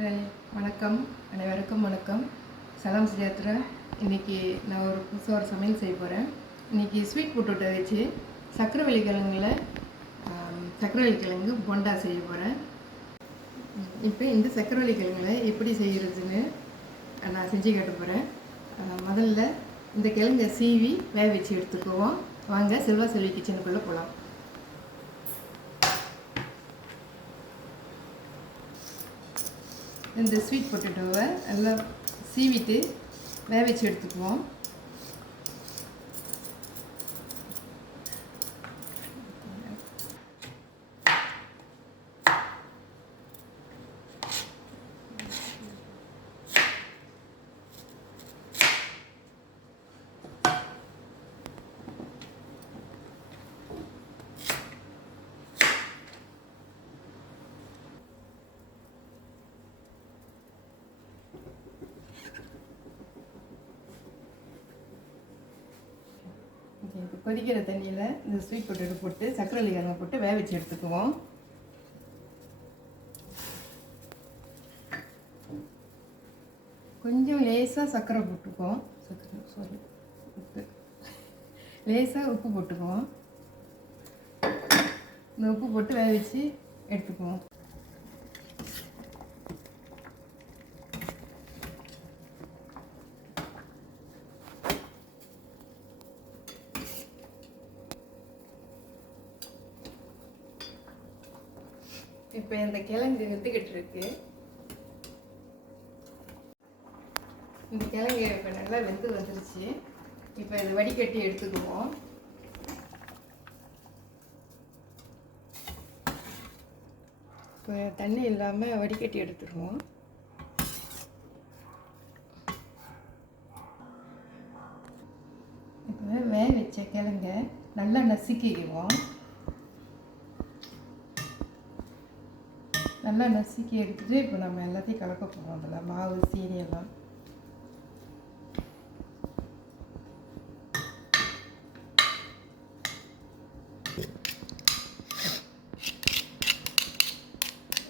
வணக்கம், அனைவருக்கும் வணக்கம். சலாம் சுஜாத்ரா. இன்றைக்கி நான் புதுசாக ஒரு சமையல் செய்ய போகிறேன். இன்றைக்கி ஸ்வீட் பொட்டேட்டோ வச்சு சக்கரவள்ளி கிழங்கு போண்டா செய்ய போகிறேன். இப்போ இந்த சக்கரவள்ளி கிழங்குல எப்படி செய்கிறதுன்னு நான் செஞ்சு காட்ட போகிறேன். முதல்ல இந்த கிழங்கை சீவி வேக வச்சு எடுத்துக்குவோம். வாங்க செல்வா செல்வி கிச்சனுக்குள்ளே போகலாம். இந்த ஸ்வீட் பொட்டேட்டோவை நல்லா சீவிட்டு வேக வச்சு எடுத்துக்குவோம். இப்போ கொதிக்கிற தண்ணியில் இந்த ஸ்வீட் பொட்டேட்டோ போட்டு சக்கரவள்ளி கிழங்கு போட்டு வேக வச்சு எடுத்துக்குவோம். கொஞ்சம் லேசாக சர்க்கரை போட்டுக்குவோம். லேசாக உப்பு போட்டுக்குவோம். இந்த உப்பு போட்டு வேக வச்சு எடுத்துக்குவோம். இப்போ இந்த கிழங்கு வெந்துக்கிட்டு இருக்கு. இந்த கிழங்கு இப்போ நல்லா வெந்து வந்துருச்சு. இப்போ இதை வடிகட்டி எடுத்துக்குவோம். இப்போ தண்ணி இல்லாமல் வடிகட்டி எடுத்துருவோம். இப்போ வேக வச்ச கிழங்க நல்லா நசுக்கிக்குவோம். நல்லா நசுக்கி எடுத்துகிட்டு இப்போ நம்ம எல்லாத்தையும் கலக்க போகிறோம். அதில் மாவு, சீனி எல்லாம்.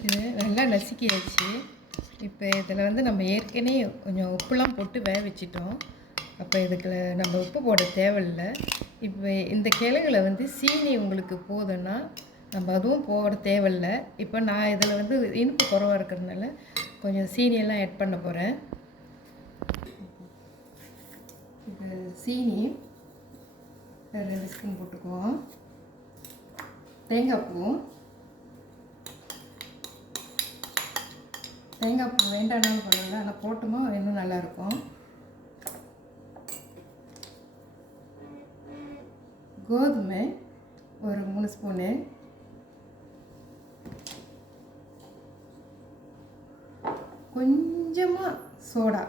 இது நல்லா நசுக்கியாச்சு. இப்போ இதில் வந்து நம்ம ஏற்கனவே கொஞ்சம் உப்புலாம் போட்டு வேக வச்சிட்டோம். அப்போ இதுக்கு நம்ம உப்பு போட தேவையில்லை. இப்போ இந்த கிழங்குல வந்து சீனி உங்களுக்கு போதுன்னா நம்ம அதுவும் போட தேவையில்லை. இப்போ நான் இதில் வந்து இனிப்பு குறவாக இருக்கிறதுனால கொஞ்சம் சீனியெல்லாம் ஆட் பண்ண போகிறேன். இப்போ சீனி 2 ஸ்பூன் போட்டுக்குவோம். தேங்காய் பூ வேண்டாம்னாலும் பரவாயில்ல, ஆனால் போட்டோமோ இன்னும் நல்லாயிருக்கும். கோதுமை ஒரு 3 ஸ்பூனு. கொஞ்சமாக சோடா.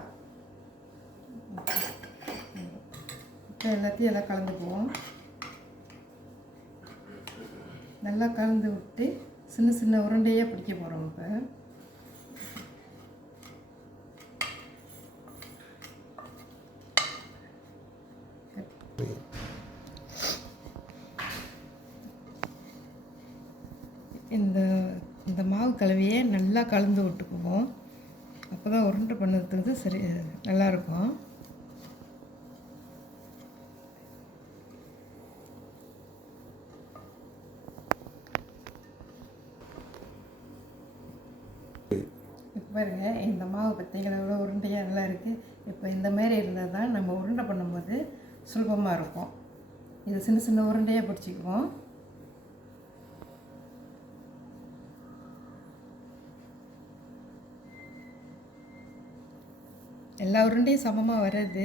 இப்போ எல்லாத்தையும் எல்லாம் கலந்துக்குவோம். நல்லா கலந்து விட்டு சின்ன சின்ன உருண்டையாக பிடிக்க போகிறோம். இப்போ இந்த மாவு கலவையை நல்லா கலந்து விட்டுக்குவோம். அப்போ தான் உருண்டை பண்ணுறதுக்கு சரி நல்லாயிருக்கும். இப்போ பாருங்கள், இந்த மாவு பார்த்தீங்கன்னா எவ்வளோ உருண்டையாக நல்லா இருக்குது. இப்போ இந்த மாதிரி இருந்தால் தான் நம்ம உருண்டை பண்ணும்போது சுலபமாக இருக்கும். இது சின்ன சின்ன உருண்டையாக பிடிச்சிக்குவோம். எல்லா உருண்டையும் சமமாக வராது.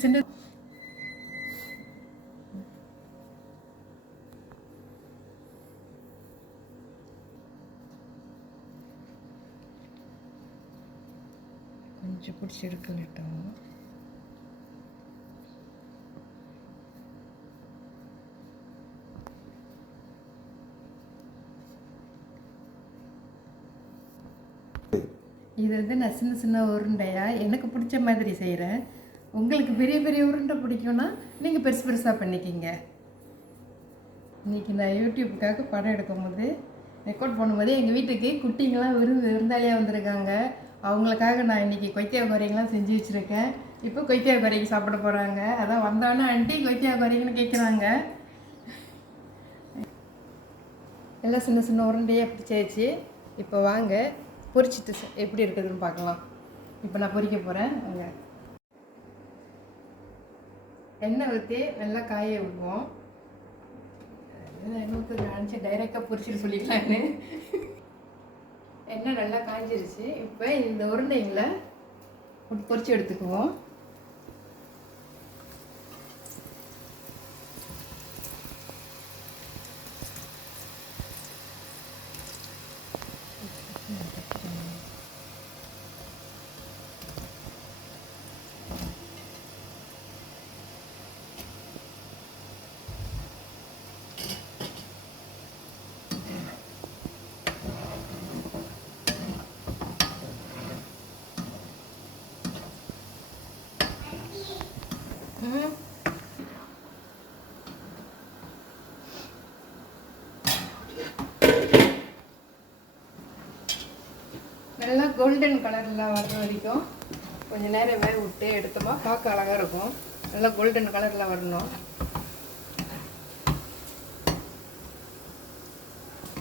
சின்ன கொஞ்சம் பிடிச்சி எடுக்கலட்டோம். இது வந்து நான் சின்ன சின்ன உருண்டையாக எனக்கு பிடிச்ச மாதிரி செய்கிறேன். உங்களுக்கு பெரிய பெரிய உருண்டை பிடிக்கும்னா நீங்கள் பெருசாக பண்ணிக்கிங்க. இன்றைக்கி நான் யூடியூப்புக்காக படம் எடுக்கும்போது ரெக்கார்ட் பண்ணும்போது எங்கள் வீட்டுக்கு குட்டிங்கெல்லாம் விருந்தாளியாக வந்திருக்காங்க. அவங்களுக்காக நான் இன்றைக்கி கொய்த்தியா குறைங்கெலாம் செஞ்சு வச்சுருக்கேன். இப்போ கொய்த்தியா குறைக்கு சாப்பிட போகிறாங்க. அதான் வந்தாலும் ஆண்டி கொய்த்தியா குறைங்கன்னு கேட்குறாங்க. எல்லாம் சின்ன சின்ன உருண்டையாக பிடிச்சாச்சு. இப்போ வாங்க பொரிச்சிட்டு எப்படி இருக்குதுன்னு பார்க்கலாம். இப்போ நான் பொரிக்க போகிறேன். அங்கே எண்ணெய் ஊற்றி நல்லா காய விடுவோம். எண்ணெய் ஊற்றி காய்ச்சி டைரெக்டாக பொரிச்சிட்டு சொல்லிக்கலான்னு. எண்ணெய் நல்லா காய்ஞ்சிருச்சு. இப்போ இந்த உருண்டைங்களை பொரிச்சு எடுத்துக்குவோம். நல்லா கோல்டன் கலரில் வர்ற வரைக்கும் கொஞ்சம் நேரம் வேக விட்டு எடுத்தோமா பார்க்க அழகாக இருக்கும். நல்லா கோல்டன் கலரில் வரணும்.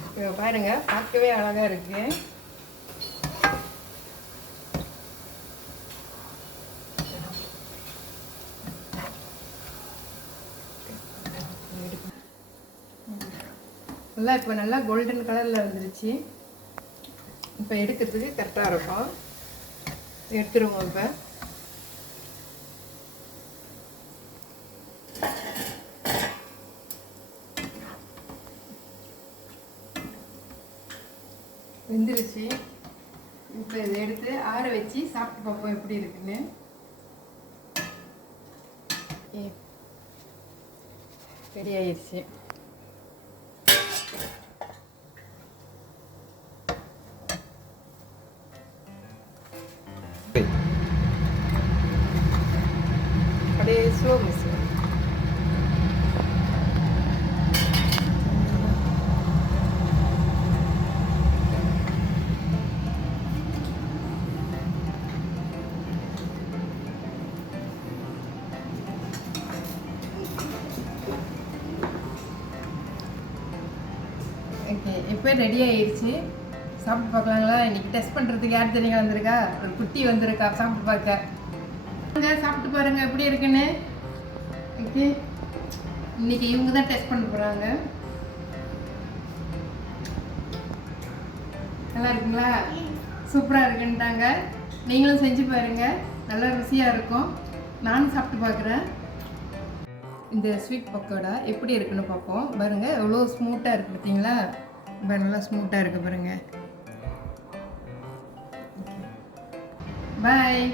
இப்போ பாருங்கள், பார்க்கவே அழகாக இருக்குது. நல்லா இப்போ நல்லா கோல்டன் கலரில் வந்துருச்சு. இப்போ எடுக்கிறதுக்கு கரெக்டாக இருக்கும். எடுத்துருவோம். இப்போ வெந்துருச்சு. இப்போ இதை எடுத்து ஆற வச்சு சாப்பிட்டு பார்ப்போம் எப்படி இருக்குன்னு. ரெடி ஆயிடுச்சு. அப்படியே ஸ்லோ மிஸ். ஓகே, இப்போ ரெடி ஆயிடுச்சு. சாப்பிட்டு பார்க்கலாங்களா? இன்றைக்கி டெஸ்ட் பண்ணுறதுக்கு யார் தெரியுங்க வந்திருக்கா? ஒரு குட்டி வந்திருக்கா சாப்பிட்டு பார்க்க. சாப்பிட்டு பாருங்கள் எப்படி இருக்குன்னு. ஓகே, இன்னைக்கு இவங்க தான் டெஸ்ட் பண்ண போகிறாங்க. நல்லா இருக்குங்களா? சூப்பராக இருக்குன்ட்டாங்க. நீங்களும் செஞ்சு பாருங்கள், நல்லா ருசியாக இருக்கும். நானும் சாப்பிட்டு பார்க்குறேன். இந்த ஸ்வீட் பக்கோடா எப்படி இருக்குன்னு பார்ப்போம். பாருங்கள் எவ்வளோ ஸ்மூத்தாக இருக்குது பார்த்தீங்களா? நல்லா ஸ்மூத்தாக இருக்குது பாருங்கள். பாய்.